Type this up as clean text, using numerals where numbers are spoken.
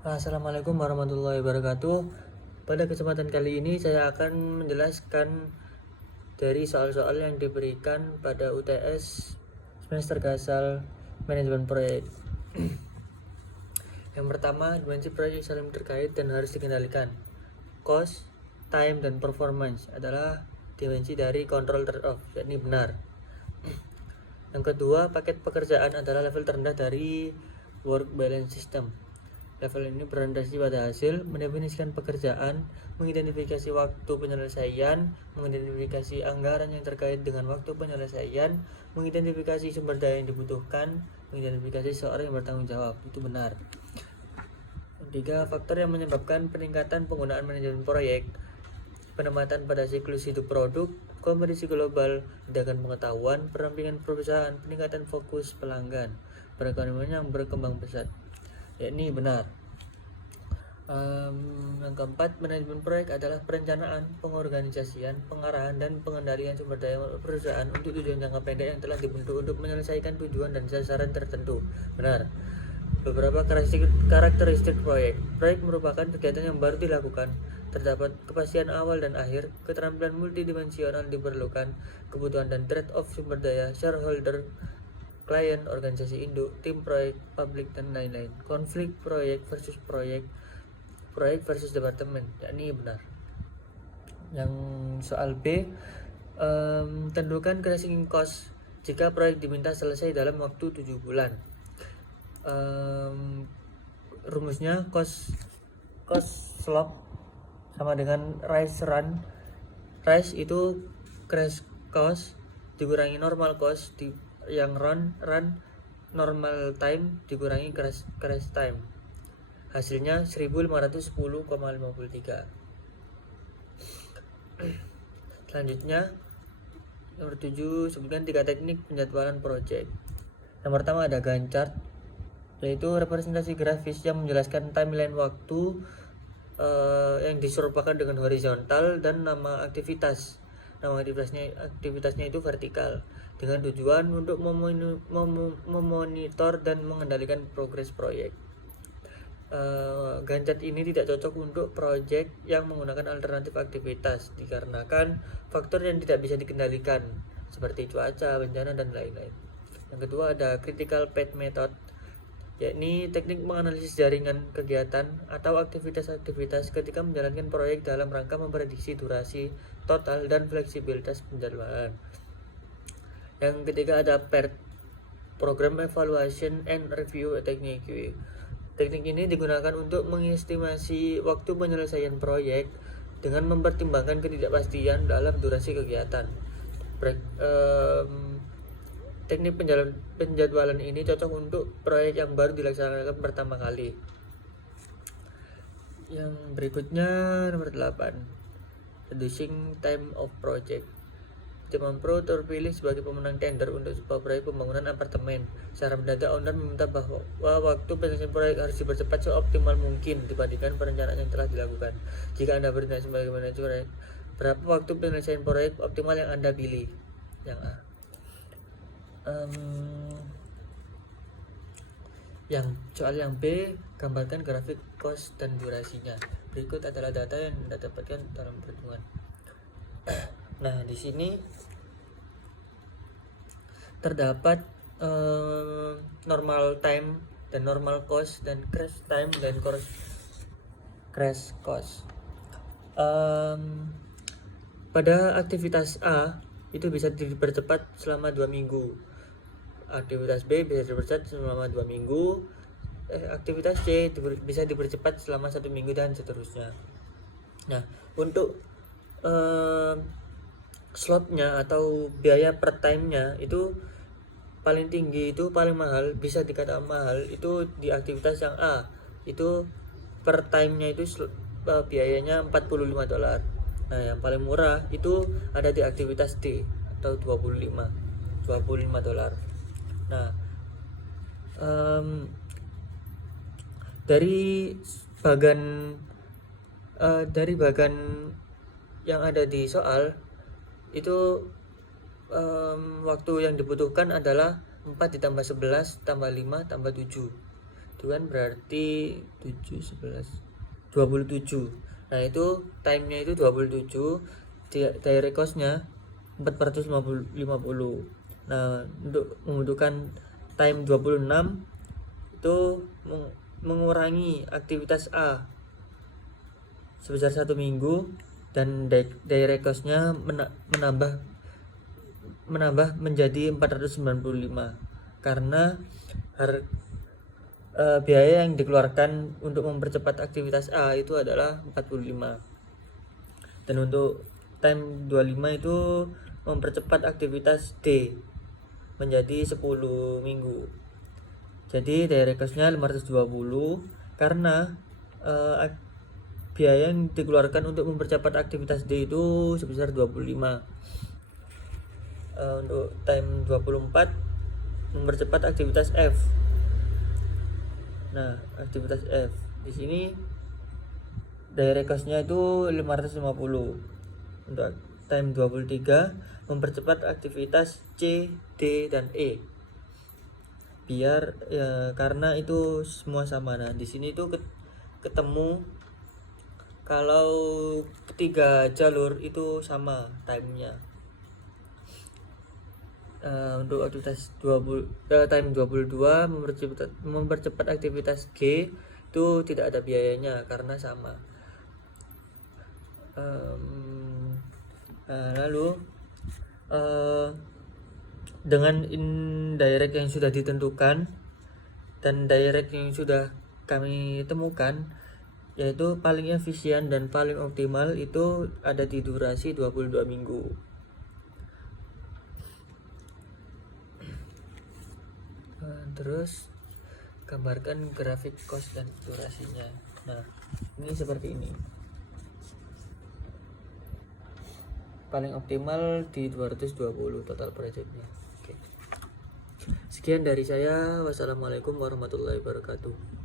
Assalamualaikum warahmatullahi wabarakatuh. Pada kesempatan kali ini saya akan menjelaskan dari soal-soal yang diberikan pada UTS semester Gasal Manajemen Proyek. Yang pertama, dimensi proyek saling terkait dan harus dikendalikan. Cost, time, dan performance adalah dimensi dari control trade-off, yakni benar. Yang kedua, paket pekerjaan adalah level terendah dari work balance system. Level ini berorientasi pada hasil, mendefinisikan pekerjaan, mengidentifikasi waktu penyelesaian, mengidentifikasi anggaran yang terkait dengan waktu penyelesaian, mengidentifikasi sumber daya yang dibutuhkan, mengidentifikasi seorang yang bertanggung jawab. Itu benar. Ketiga, faktor yang menyebabkan peningkatan penggunaan manajemen proyek: penempatan pada siklus hidup produk, kompetisi global, ledakan pengetahuan, perampingan perusahaan, peningkatan fokus pelanggan, perekonomian yang berkembang pesat. Yakni benar. Yang keempat, manajemen proyek adalah perencanaan, pengorganisasian, pengarahan, dan pengendalian sumber daya perusahaan untuk tujuan jangka pendek yang telah dibentuk untuk menyelesaikan tujuan dan sasaran tertentu. Benar. Beberapa karakteristik proyek. Proyek merupakan kegiatan yang baru dilakukan. Terdapat kepastian awal dan akhir, keterampilan multidimensional diperlukan, kebutuhan dan trade-off sumber daya, shareholder, klien, organisasi induk, tim proyek, publik, dan lain-lain. Konflik proyek versus departemen, yakni benar. Yang soal B, tentukan closing cost jika proyek diminta selesai dalam waktu 7 bulan. Rumusnya cost slop sama dengan rise run. Rise itu crash cost dikurangi normal cost, yang run normal time dikurangi crash time. Hasilnya 1510,53. Selanjutnya nomor 7, sebutkan 3 teknik penjadwalan project. Yang pertama ada Gantt chart, yaitu representasi grafis yang menjelaskan timeline waktu yang diserupakan dengan horizontal dan nama aktivitasnya itu vertikal, dengan tujuan untuk memonitor dan mengendalikan progres proyek. Gantt chart ini tidak cocok untuk proyek yang menggunakan alternatif aktivitas dikarenakan faktor yang tidak bisa dikendalikan seperti cuaca, bencana, dan lain-lain. Yang kedua ada critical path method, yakni teknik menganalisis jaringan kegiatan atau aktivitas-aktivitas ketika menjalankan proyek dalam rangka memprediksi durasi total dan fleksibilitas penjadwalan. Yang ketiga ada PERT, Program Evaluation and Review Technique. Teknik ini digunakan untuk mengestimasi waktu penyelesaian proyek dengan mempertimbangkan ketidakpastian dalam durasi kegiatan. Teknik penjadwalan ini cocok untuk proyek yang baru dilaksanakan pertama kali. Yang berikutnya nomor 8, reducing time of project. Zaman Pro terpilih sebagai pemenang tender untuk sebuah proyek pembangunan apartemen. Secara mendadak owner meminta bahwa waktu penyelesaian proyek harus dipercepat seoptimal mungkin dibandingkan perencanaan yang telah dilakukan. Jika Anda bertindak sebagai manajer proyek, berapa waktu penyelesaian proyek optimal yang Anda pilih? Yang A. Yang soal yang B, gambarkan grafik cost dan durasinya. Berikut adalah data yang Anda dapatkan dalam perhitungan. Nah, di sini terdapat normal time dan normal cost dan crash time dan crash cost. Pada aktivitas A itu bisa dipercepat selama 2 minggu. Aktivitas B bisa dipercepat selama 2 minggu. Aktivitas C bisa dipercepat selama 1 minggu dan seterusnya. Nah, untuk slotnya atau biaya per time-nya itu paling tinggi, itu paling mahal, bisa dikatakan mahal itu di aktivitas yang A. Itu per time-nya itu biayanya $45. Nah, yang paling murah itu ada di aktivitas D atau $25. Nah, dari bagan yang ada di soal itu waktu yang dibutuhkan adalah 4 ditambah 11 tambah 5 tambah 7. itu kan berarti 7 11 27. Nah itu timenya itu 27, direct costnya 450. Nah untuk membutuhkan time 26 itu mengurangi aktivitas A sebesar 1 minggu, dan direct costnya menambah menjadi 495 karena biaya yang dikeluarkan untuk mempercepat aktivitas A itu adalah 45. Dan untuk time 25 itu mempercepat aktivitas D menjadi 10 minggu. Jadi direct cost-nya 520 karena biaya yang dikeluarkan untuk mempercepat aktivitas D itu sebesar 25. Untuk time 24 mempercepat aktivitas F. Nah, aktivitas F di sini direct cost-nya itu 550. Untuk time 23 mempercepat aktivitas C, D, dan E. Biar ya, karena itu semua sama. Nah, di sini itu ketemu kalau ketiga jalur itu sama timenya. Untuk aktivitas time 22 mempercepat aktivitas G itu tidak ada biayanya karena sama. Lalu dengan indirect yang sudah ditentukan dan direct yang sudah kami temukan, yaitu paling efisien dan paling optimal itu ada di durasi 22 minggu. Terus gambarkan grafik cost dan durasinya. Nah, ini seperti ini. Paling optimal di 220 total projectnya. Oke. Sekian dari saya. Wassalamualaikum warahmatullahi wabarakatuh.